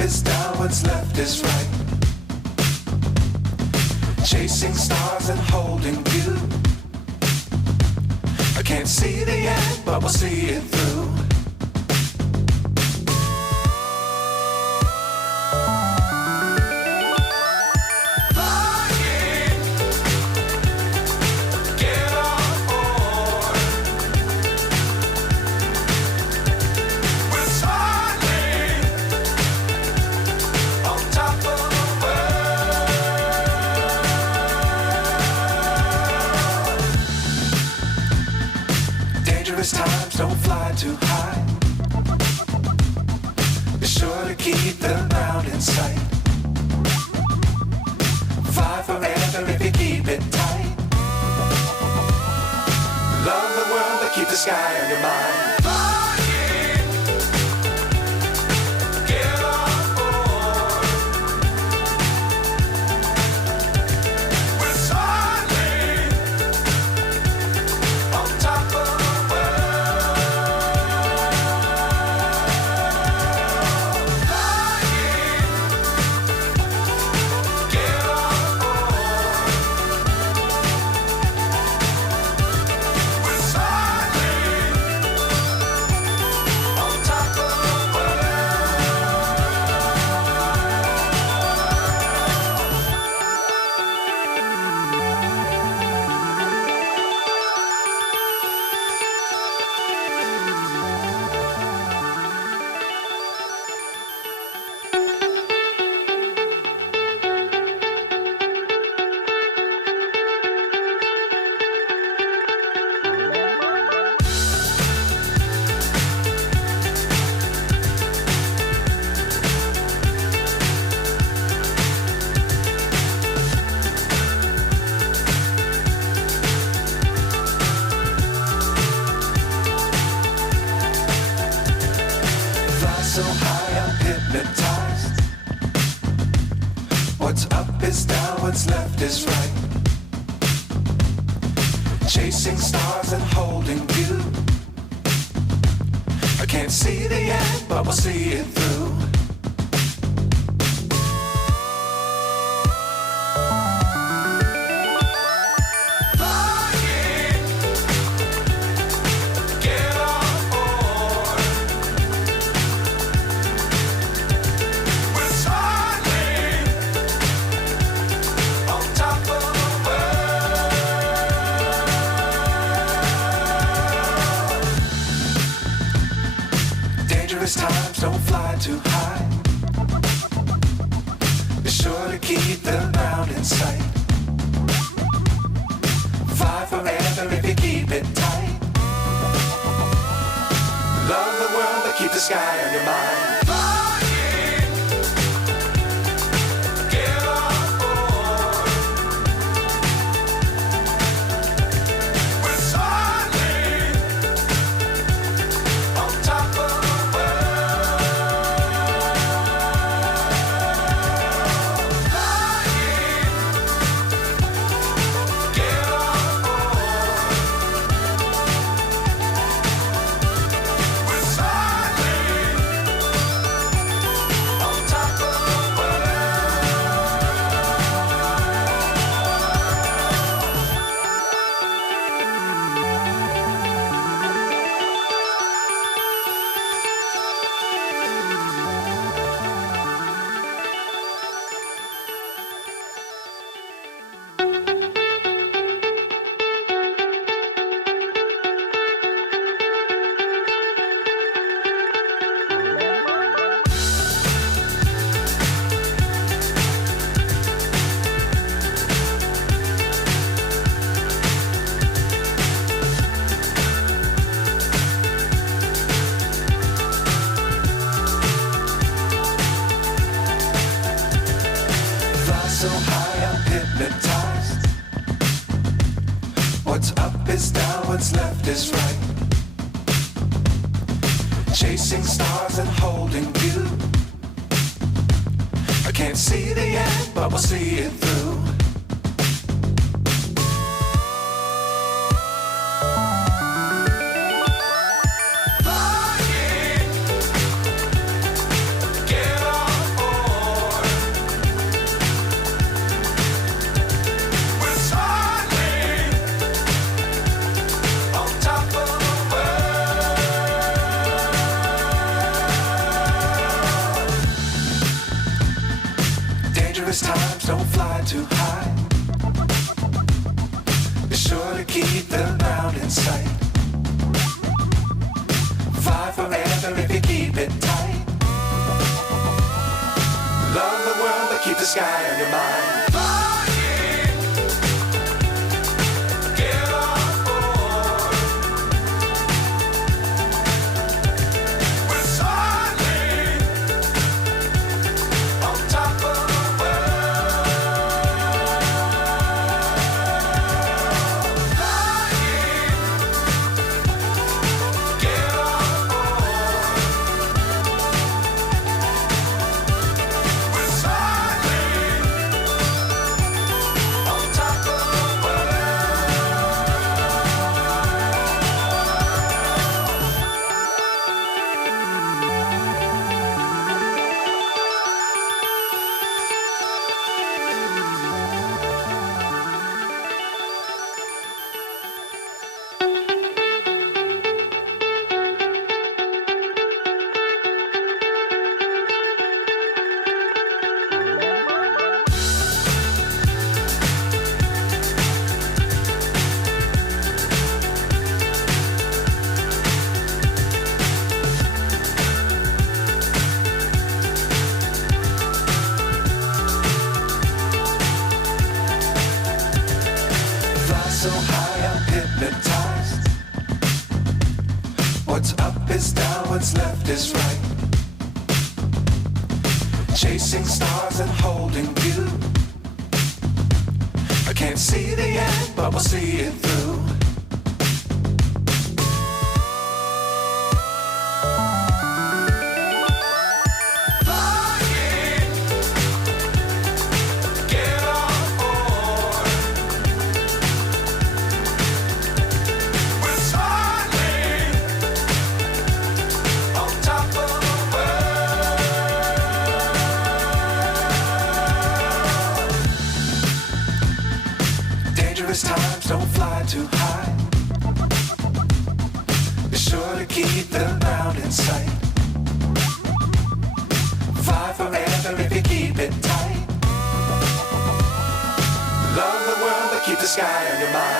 is down, what's left is right. Chasing stars and holding you. I can't see the end, but we'll see it through. Times don't fly too high. Be sure to keep the ground in sight. Fly forever if you keep it tight. Love the world but keep the sky on your mind. So high I'm hypnotized. What's up is down, what's left is right. Chasing stars and holding you. I can't see the end, but we'll see it through. Times don't fly too high. Be sure to keep the ground in sight. Fly forever if you keep it tight. Love the world but keep the sky on your mind. So high I'm hypnotized. What's up is down, what's left is right. Chasing stars and holding you. I can't see the end, but we'll see it through. Flying, get on Dangerous times, don't fly too high. Be sure to keep the ground in sight. Fly forever if you keep it tight. Love the world, but keep the sky on your mind. So high I'm hypnotized. What's up is down, what's left is right. Chasing stars and holding you. I can't see the end, but we'll see it through. Dangerous times, don't fly too high. Be sure to keep the ground in sight. Fly forever if you keep it tight. Love the world, but keep the sky on your mind.